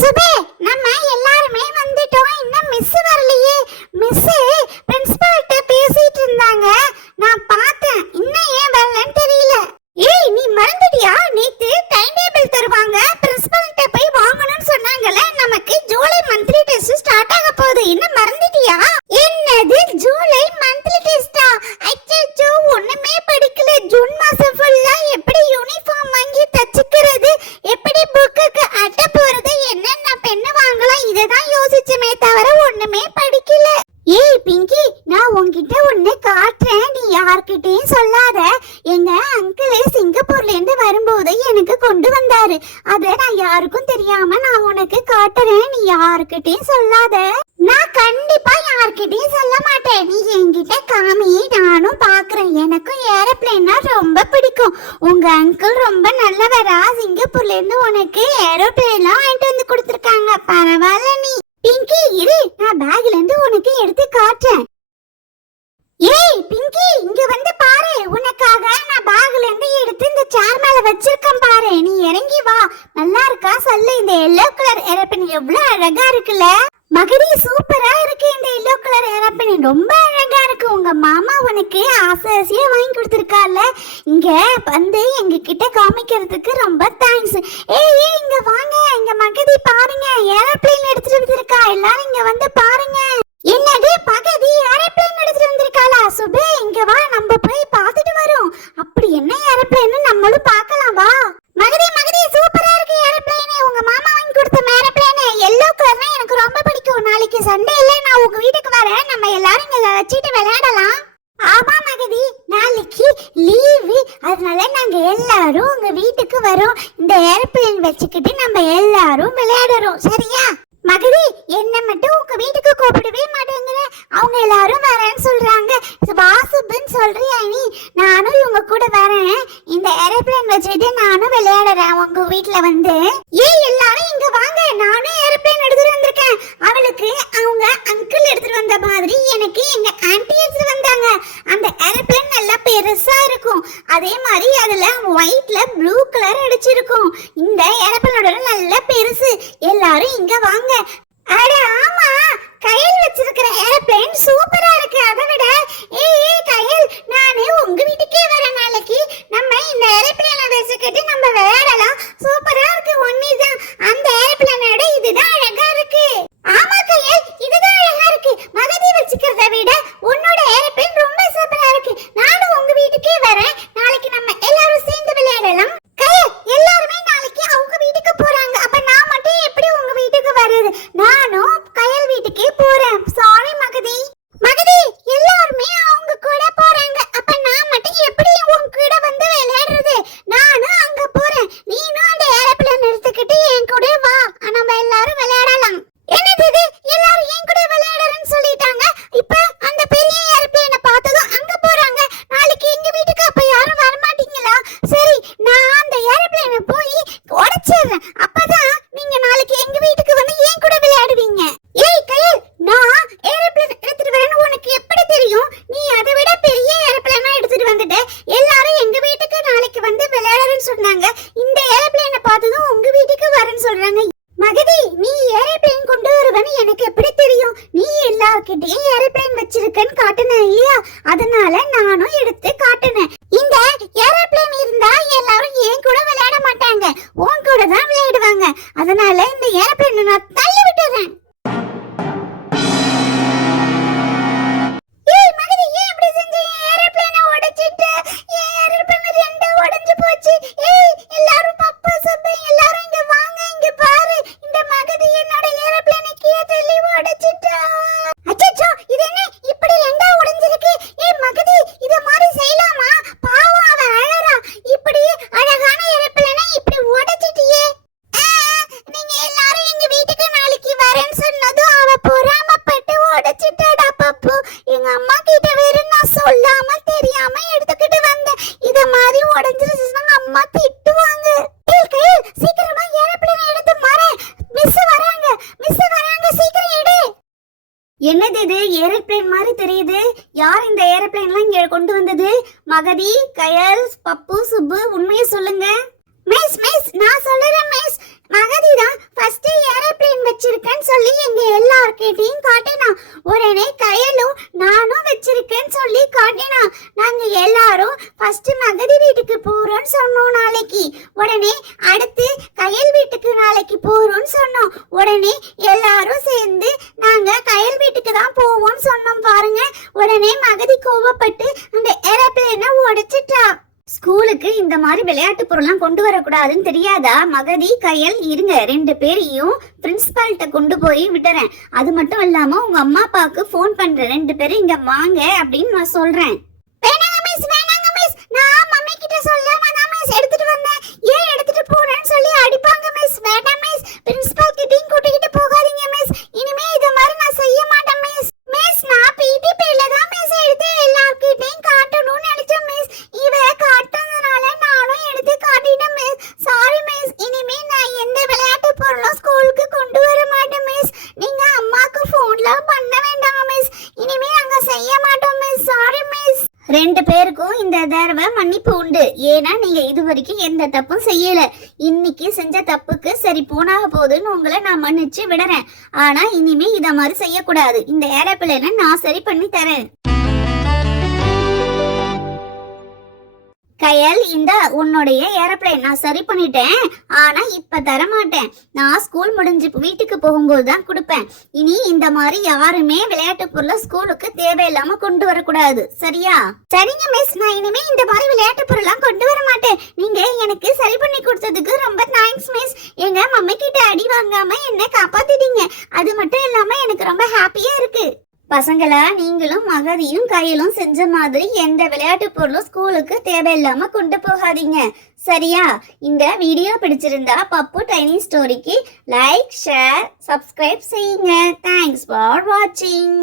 சுபே, நம்ம எல்லாருமே வந்துட்டோம். இன்னும் மிஸ் வரலையே. மிஸ் பிரின்சிபால்ட்ட பேசிட்டு இருந்தாங்க, நான் பார்த்தேன். இன்னும் ஏன் வரலன்னு தெரியல. ஏய், நீ மறந்துட்டியா? நேத்து டைம் டேபிள் தருவாங்க, பிரின்சிபால்ட்ட போய் வாங்கணும்னு சொன்னாங்கல. நமக்கு ஜூலை மந்த்லி டெஸ்ட் ஸ்டார்ட் ஆக போகுது. இன்னும் மறந்துட்டியா? என்னது ஜூலை மந்த்லி டெஸ்டா? அச்சச்சோ, ஒண்ணுமே படிக்கல. ஜூன் மாசம் ஃபுல்லா எப்படி யூனிஃபார்ம் வாங்கி தச்சுக்கிறது, எப்படி புக்குக்கு அட்டை போறது, என்னென்ன பென்னு வாங்கலாம், இததான் யோசிச்சுமே தவிர ஒண்ணுமே படிக்கல. ஏய் பிங்கி, நான் உன்கிட்ட ஒண்ணு காட்டுறேன், நீ யார்கிட்டயும் சொல்லாத. எங்க அங்கிள் சிங்கப்பூர்ல இருந்து வரும்போது எனக்கு கொண்டு வந்தாரு. அத நான் யாருக்கும் தெரியாம நான் உனக்கு காட்டுறேன், நீ யார்கிட்டயும் சொல்லாத. நான் கண்டிப்பா யார்கிட்டயும் சொல்ல மாட்டேன். நீ என்கிட்ட காமி, நானும் பாக்குறேன். எனக்கும் ஏரோப்ளேன்னா ரொம்ப பிடிக்கும். உங்க அங்கிள் ரொம்ப நல்லவரா, சிங்கப்பூர்ல இருந்து உனக்கு ஏரோப்ளேன்லாம் வாங்கிட்டு வந்து கொடுத்துருக்காங்க. பரவாயில்ல. நீ பிங்கி இரு, நான் பேக்ல இருந்து உனக்கு எடுத்து காட்டுறேன். ஏய் பிங்கி, இங்க வந்து பாரு. உனக்காக நான் பேக்ல இருந்து எடுத்து இந்த சேர் மேல வச்சிருக்கேன் பாரு. நீ இறங்கி வா. நல்லா இருக்கா சொல்லு. இந்த எல்லோ கலர் ஏரோப்ளேன் எவ்வளவு அழகா இருக்குல்ல மகடி? சூப்பரா இருக்கு. இந்த எல்லோ கலர் ஏரோப்ளேன் ரொம்ப அழகா இருக்கு. உங்க மாமா உனக்கு ஆசையா வாங்கி கொடுத்திருக்கால. இங்க வந்து எங்க கிட்ட காமிக்கிறதுக்கு ரொம்ப தேங்க்ஸ். ஏய் இங்க வாங்க. இங்க மகதி பாருங்க, ஏரோப்ளேன் எடுத்துட்டு வந்திருக்கா. எல்லாரும் இங்க வந்து பாருங்க. என்னது மகதி ஏரோப்ளேன் எடுத்துட்டு வந்திருக்காளா? சுபே இங்க வா, நம்ம போய் பார்த்துட்டு வரோம். அப்படி என்ன ஏரோப்ளேன் நம்மளும் பார்க்கலாம் வா. மகதி மகதி, சூப்பரா இருக்கு ஏரோப்ளேன். உங்க மாமா வாங்கி கொடுத்த ஏரோப்ளேன் எல்லோ கலர்னா எனக்கு ரொம்ப பிடிக்கும். நாளைக்கு சண்டே இல்ல, நான் உங்க வீட்டுக்கு வரேன். நம்ம எல்லாரும் இங்க வச்சிட்டு விளையாடலாம். ஆமா மகதி, நாளைக்கு லீவு, அதனால நாங்க எல்லாரும் உங்க வீட்டுக்கு வரோம். இந்த ஏரோப்ளேன் வச்சுக்கிட்டு நம்ம எல்லாரும் விளையாடுறோம், சரியா? மகதி, என்ன மட்டும் உங்க வீட்டுக்கு கூப்பிடவே மாட்டேங்கிற. அவங்க எல்லாரும் வரேன்னு சொல்றாங்க. வாசுபுன்னு சொல்றியா நீ? நானும் இவங்க கூட வரேன். இந்த ஏரோப்ளேன் வச்சுட்டு நானும் விளையாடுறேன் உங்க வீட்டுல வந்து. ஏய் எல்லாரும் இங்க வாங்க, நானும் ஏரோப்ளேன் எடுத்துட்டு வந்திருக்கேன். அவளுக்கு அவங்க அங்கிள் எடுத்துட்டு வந்த மாதிரி எனக்கு எங்க ஆன்ட்டி எடுத்துட்டு வந்தாங்க. அந்த ஏரோப்ளேன் நல்லா பெருசா இருக்கும். அதே மாதிரி அதுல ஒயிட்ல ப்ளூ கலர் அடிச்சிருக்கும். இந்த ஏரோப்ளேனோட நல்ல பெருசு. எல்லாரும் இங்க வாங்க. அட ஆமா, கயல் வச்சிருக்கிற ஏரோப்ளேன் சூப்பரா இருக்கு. அதை விட ஏய் கயல், நானே உங்க வீட்டுக்கே வரேன் நாளைக்கு. நம்ம இந்த ஏரோப்ளேனை வச்சுக்கிட்டு நம்ம விளையாடலாம். சூப்பரா இருக்கு. ஒன்னிதான் அந்த ஏரோப்ளேனோட இதுதான் அழகா இருக்கு. ஆமா கயல், இதுதான் அழகா இருக்கு. மகதி வச்சுக்கிறத விட உன்னோட ஏரோப்ளேன் ரொம்ப சூப்பரா இருக்கு. நானும் உங்க வீட்டுக்கே வரேன். நாளைக்கு நம்ம எல்லாரும் சேர்ந்து விளையாடலாம். கயல், எல்லாருமே நாளைக்கு அவங்க வீட்டுக்கு போறாங்க. அப்ப நான் மட்டும் எப்படி உங்க வீட்டுக்கு வர்றது? நானும் கயல் வீட்டுக்கே போறேன். சாரி மகதி. மகதி, எல்லாருமே அவங்க கூட போறாங்க. அப்ப நான் மட்டும் எப்படி உங்க கூட வந்து விளையாடுறது? நானும் அங்க போறேன். நீனும் அந்த ஏரோப்ளேன் எடுத்துக்கிட்டு என் கூட வா, நம்ம எல்லாரும் விளையாடலாம். என்னது இது, எல்லாரும் என் கூட விளையாடுறேன்னு சொல்லிட்டாங்க. இப்ப அந்த பெரிய ஏரோப்ளேனை பார்த்ததும் அங்க போறாங்க. நாளைக்கு எங்க வீட்டுக்கு அப்ப யாரும் வர மாட்டீங்களா? சரி, நான் அந்த ஏரோப்ளேனை போய் உடைச்சிடுறேன். அப்பதான் நீங்க நாளைக்கு எங்க வீட்டுக்கு வந்து என் கூட விளையாடுவீங்க. ஏய் கயல், நான் ஏரோப்ளேன் எடுத்துட்டு வரேன்னு உனக்கு எப்படி தெரியும்? நீ அதை விட பெரிய ஏரோப்ளேனா எடுத்துட்டு வந்துட்ட. எல்லாரும் எங்க வீட்டுக்கு நாளைக்கு வந்து விளையாடுறேன்னு சொன்னாங்க. இந்த ஏரோப்ளேனை பார்த்ததும் உங்க வீட்டுக்கு வரேன்னு சொல்றாங்க. மகதி, நீ ஏரோப்ளேன் கொண்டு வருவன்னு எனக்கு எப்படி தெரியும்? நீ எல்லார்கிட்டயும் ஏரோப்ளேன் வச்சிருக்கன்னு காட்டுன இல்லையா? அதனால நானும் எடுத்து காட்டுனேன். இந்த ஏரோப்ளேன் இருந்தா எல்லாரும் ஏன் கூட விளையாட மாட்டாங்க, உன் கூட தான் விளையாடுவாங்க. அதனால இந்த ஏரோப்ளேனை நான் தள்ளி விட்டுறேன். ஏய் மகதி, ஏன் இப்படி செஞ்ச? ஏரோப்ளேனை உடைச்சிட்டு ஏரோப்ளேன் ரெண்டா உடைஞ்சு போச்சு. ஏய் எல்லாரும் பப்பா சப்பை எல்லாரும் இங்க வாங்க, இங்க பாரு. இந்த மகதி என்னோட ஏரோப்ளேனை கீழே தள்ளி உடைச்சிட்டா. அச்சச்சோ, இது என்ன இப்படி ரெண்டா உடைஞ்சிருக்கு? ஏய் மகதி, இத மாதிரி செய்யலாமா? பாவம், அவ அழறா. இப்படி அழகான ஏரோப்ளேனை இப்படி உடைச்சிட்டியே. நீங்க எல்லாரும் எங்க வீட்டுக்கு நாளைக்கு வரேன்னு சொன்னதும் அவ பொறாமப்பட்டு உடைச்சிட்டாடா பப்பு. எங்க அம்மா கிட்ட வெறும் நான் சொல்லாம தெரியாம எடுத்துக்கிட்டு வந்தேன். இத மாதிரி உடைஞ்சிருச்சுன்னா அம்மா திட்டுவாங்க. ஏய் கயல், சீக்கிரமா ஏரோப்ளேனை எடுத்து மாறே. மிஸ் வராங்க, மிஸ் வராங்க, சீக்கிரம் எடு. என்னது இது, ஏரோப்ளேன் மாதிரி தெரியுது. யார் இந்த ஏரோப்ளேன்லாம் இங்க கொண்டு வந்தது? மகதி, கயல், பப்பு, சுப்பு, உண்மையை சொல்லுங்க. மிஸ் மிஸ், நான் சொல்லுறேன் மிஸ். மகதி தான் ஃபர்ஸ்ட் ஏரோப்ளேன் நாளைக்கு. உடனே அடுத்து கயல் வீட்டுக்கு நாளைக்கு போறோம்னு சொன்னோம். உடனே எல்லாரும் சேர்ந்து நாங்க கயல் வீட்டுக்கு தான் போவோம்னு சொன்னோம் பாருங்க. உடனே மகதி கோவப்பட்டு அந்த ஏரோப்ளேனை உடைச்சிட்டா. ஸ்கூலுக்கு இந்த மாதிரி விளையாட்டு பொருள்லாம் கொண்டு வரக்கூடாதுன்னு தெரியாதா? மகதி, கயல் இருங்க, 2 பேரையும் பிரின்சிபால்கிட்ட கொண்டு போய் விட்டுறேன். அது மட்டும் இல்லாம உங்க அம்மா அப்பாவுக்கு ஃபோன் பண்றேன், 2 பேரும் இங்க வாங்க அப்படின்னு நான் சொல்றேன். வேணாங்க மிஸ், நான் மம்மி கிட்ட சொல்லாம தான் மிஸ் எடுத்துட்டு வந்தேன். ஏன் எடுத்துட்டு போறேன்னு சொல்லி அடிப்பாங்க மிஸ். வேண்டாம் மிஸ், பிரின்சிபால் கிட்டயும் கூட்டிட்டு போகாதீங்க மிஸ். இனிமே இத மாதிரி நான் செய்ய மாட்டேன் மிஸ். மிஸ், நான் பிடி பீரியட்ல தான் மிஸ் எடுத்து எல்லார்கிட்டயும் காட்டணும்னு நினைச்சேன் மிஸ். இவ காட்டுனதுனால நானும் எடுத்து காட்டிட்டேன் மிஸ். Sorry miss. இனிமே நான் எந்த விளையாட்டு பொருளும் ஸ்கூலுக்கு கொண்டு வர மாட்டேன் மிஸ். நீங்க அம்மாக்கு ஃபோன்லாம் பண்ண வேண்டாம் மிஸ். இனிமே நாங்க செய்ய மாட்டோம் மிஸ். Sorry miss. 2 பேருக்கும் இந்த தடவை மன்னிப்பு உண்டு. ஏன்னா நீங்க இது வரைக்கும் எந்த தப்பும் செய்யல. இன்னைக்கு செஞ்ச தப்புக்கு சரி போனாக போகுதுன்னு உங்களை நான் மன்னிச்சு விடுறேன். ஆனா இனிமே இத மாதிரி செய்யக்கூடாது. இந்த ஏரோப்ளேனை நான் சரி பண்ணி தரேன். கயல், இந்த உன்னுடைய ஏரோப்ளேன் நான் சரி பண்ணிட்டேன். ஆனா இப்ப தரமாட்டேன். நான் ஸ்கூல் முடிஞ்சு வீட்டுக்கு போகும்போது தான் கொடுப்பேன். இனி இந்த மாதிரி யாருமே விளையாட்டு பொருளை ஸ்கூலுக்கு தேவையில்லாம கொண்டு வரக்கூடாது. சரியா? சரிங்க மிஸ், நான் இனிமே இந்த மாதிரி விளையாட்டு பொருள்லாம் கொண்டு வர மாட்டேன். நீங்க எனக்கு சரி பண்ணி கொடுத்ததுக்கு ரொம்ப தேங்க்ஸ் மிஸ். எங்க மம்மி கிட்ட அடி வாங்காம என்ன காப்பாத்திட்டீங்க. அது மட்டும் இல்லாம எனக்கு ரொம்ப ஹாப்பியா இருக்கு. பசங்களா, நீங்களும் மகதியும் கையிலும் செஞ்ச மாதிரி எந்த விளையாட்டு பொருளும் ஸ்கூலுக்கு தேவையில்லாம கொண்டு போகாதீங்க. சரியா? இந்த வீடியோ பிடிச்சிருந்தா பப்பு டைனி ஸ்டோரிக்கு லைக், ஷேர், சப்ஸ்கிரைப் செய்யுங்க. தேங்க்ஸ் ஃபார் வாட்சிங்.